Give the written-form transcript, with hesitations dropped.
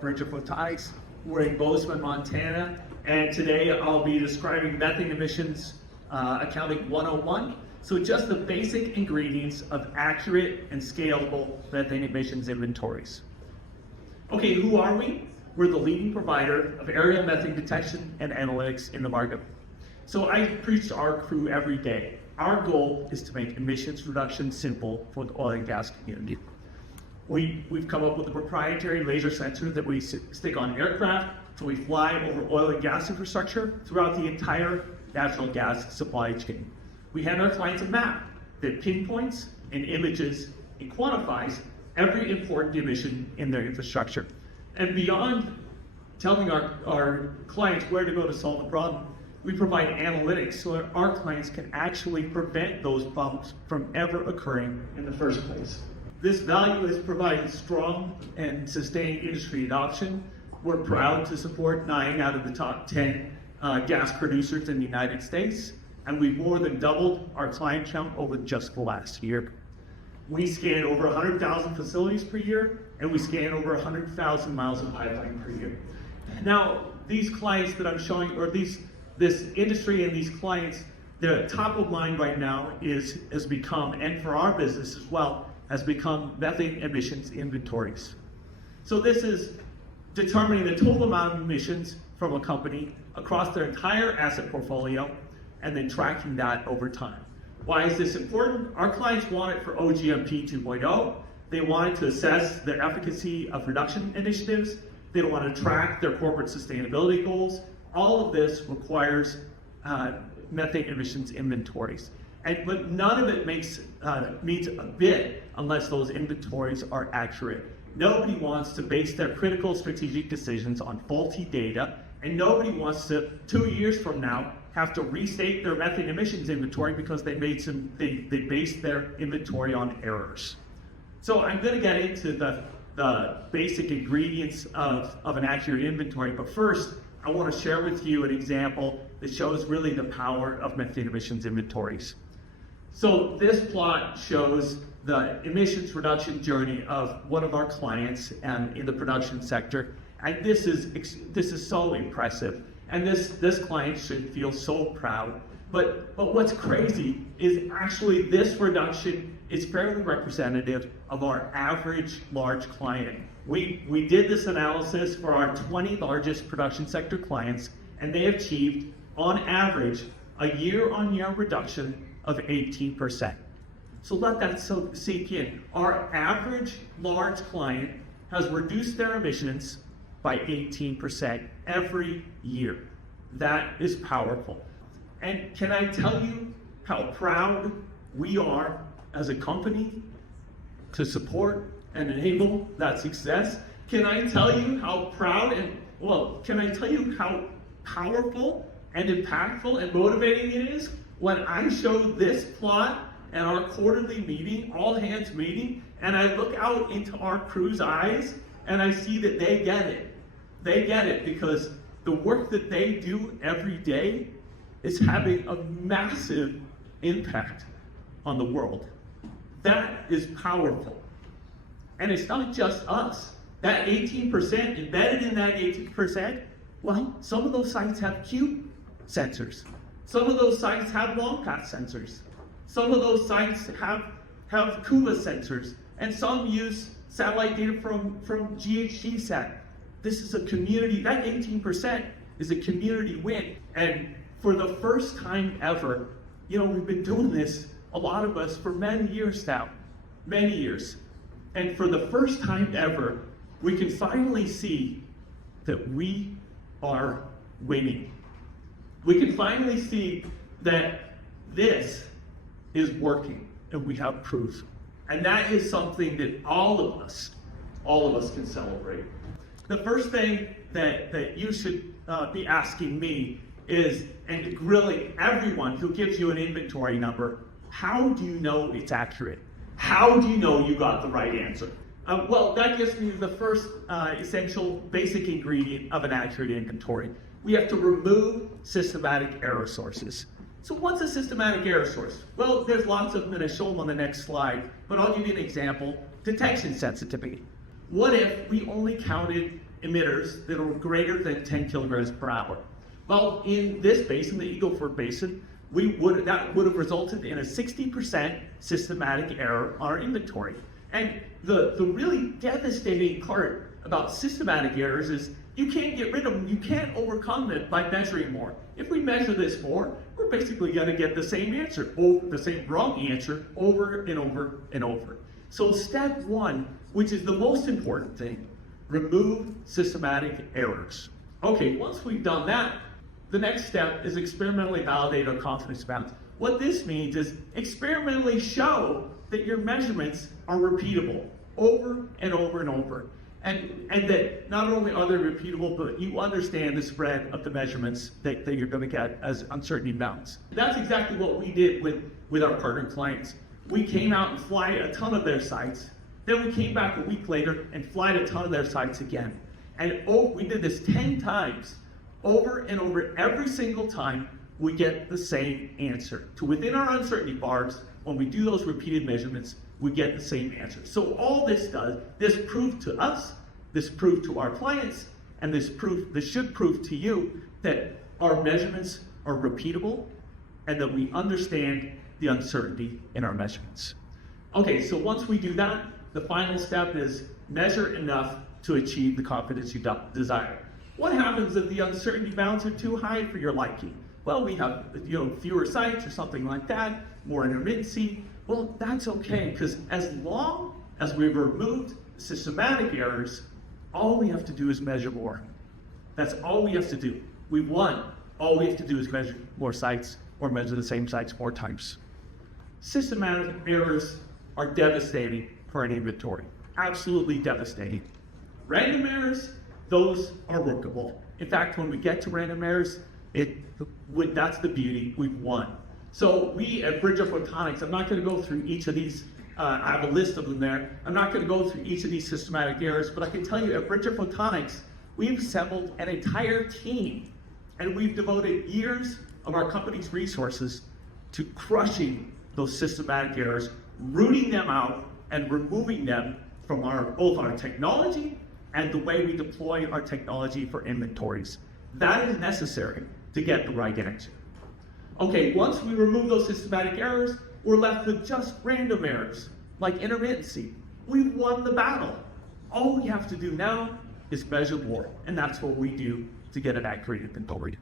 of Bridger Photonics. We're in Bozeman, Montana, and today I'll be describing methane emissions accounting 101. So just the basic ingredients of accurate and scalable methane emissions inventories. Okay, who are we? We're the leading provider of aerial methane detection and analytics in the market. So I preach to our crew every day. Our goal is to make emissions reduction simple for the oil and gas community. We've come up with a proprietary laser sensor that we stick on aircraft, so we fly over oil and gas infrastructure throughout the entire natural gas supply chain. We hand our clients a map that pinpoints and images and quantifies every important emission in their infrastructure. And beyond telling our clients where to go to solve the problem, we provide analytics so that our clients can actually prevent those problems from ever occurring in the first place. This value is providing strong and sustained industry adoption. We're proud to support 9 out of the top 10 gas producers in the United States, and we've more than doubled our client count over just the last year. We scan over 100,000 facilities per year, and we scan over 100,000 miles of pipeline per year. Now, these clients that I'm showing, or this industry and these clients, the top of mind right now has become, and for our business as well, has become methane emissions inventories. So this is determining the total amount of emissions from a company across their entire asset portfolio and then tracking that over time. Why is this important? Our clients want it for OGMP 2.0. They want it to assess their efficacy of reduction initiatives. They want to track their corporate sustainability goals. All of this requires methane emissions inventories. But none of it means a bit unless those inventories are accurate. Nobody wants to base their critical strategic decisions on faulty data, and nobody wants to, 2 years from now, have to restate their methane emissions inventory because they based their inventory on errors. So I'm going to get into the basic ingredients of an accurate inventory, but first I want to share with you an example that shows really the power of methane emissions inventories. So this plot shows the emissions reduction journey of one of our clients in the production sector, and this is so impressive. And this client should feel so proud. But what's crazy is actually this reduction is fairly representative of our average large client. We did this analysis for our 20 largest production sector clients, and they achieved, on average, a year-on-year reduction of 18%. So let that sink in. Our average large client has reduced their emissions by 18% every year. That is powerful. And can I tell you how proud we are as a company to support and enable that success? Can I tell you how proud can I tell you how powerful and impactful and motivating it is when I show this plot at our quarterly meeting, all hands meeting, and I look out into our crew's eyes and I see that they get it. They get it because the work that they do every day is having a massive impact on the world. That is powerful. And it's not just us. That 18%, embedded in that 18%, well, some of those sites have Q sensors. Some of those sites have long path sensors. Some of those sites have KUVA sensors. And some use satellite data from GHGSat. This is a community, that 18% is a community win. And for the first time ever, we've been doing this, a lot of us, for many years now, many years. And for the first time ever, we can finally see that we are winning. We can finally see that this is working and we have proof. And that is something that all of us can celebrate. The first thing that you should be asking me is, and grilling everyone who gives you an inventory number, how do you know it's accurate? How do you know you got the right answer? Well, that gives me the first essential basic ingredient of an accurate inventory. We have to remove systematic error sources. So what's a systematic error source? Well, there's lots of them, and I'll show them on the next slide, but I'll give you an example. Detection sensitivity. What if we only counted emitters that are greater than 10 kilograms per hour. Well, in this basin, the Eagle Ford Basin, that would have resulted in a 60% systematic error on our inventory. And the really devastating part about systematic errors is you can't get rid of them, you can't overcome it by measuring more. If we measure this more, we're basically gonna get the same answer, or the same wrong answer over and over and over. So step one, which is the most important thing, remove systematic errors. Okay, once we've done that, the next step is experimentally validate our confidence bounds. What this means is experimentally show that your measurements are repeatable over and over and over. And that not only are they repeatable, but you understand the spread of the measurements that you're going to get as uncertainty bounds. That's exactly what we did with our partner clients. We came out and fly a ton of their sites. Then we came back a week later and flied a ton of their sites again. And we did this 10 times. Over and over, every single time, we get the same answer. To within our uncertainty bars, when we do those repeated measurements, we get the same answer. So all this does, this proved to us, this proved to our clients, and this should prove to you that our measurements are repeatable and that we understand the uncertainty in our measurements. Okay, so once we do that, the final step is measure enough to achieve the confidence you desire. What happens if the uncertainty bounds are too high for your liking? Well, we have fewer sites or something like that, more intermittency. Well, that's okay, because as long as we've removed systematic errors, all we have to do is measure more. That's all we have to do. We've won. All we have to do is measure more sites or measure the same sites more times. Systematic errors are devastating for an inventory. Absolutely devastating. Random errors, those are workable. In fact, when we get to random errors, that's the beauty, we've won. So we at Bridger Photonics, I'm not gonna go through each of these, I have a list of them there. I'm not gonna go through each of these systematic errors, but I can tell you at Bridger Photonics, we've assembled an entire team and we've devoted years of our company's resources to crushing those systematic errors, rooting them out and removing them from both our technology and the way we deploy our technology for inventories. That is necessary to get the right answer. Okay, once we remove those systematic errors, we're left with just random errors, like intermittency. We've won the battle. All we have to do now is measure more, and that's what we do to get an accurate inventory.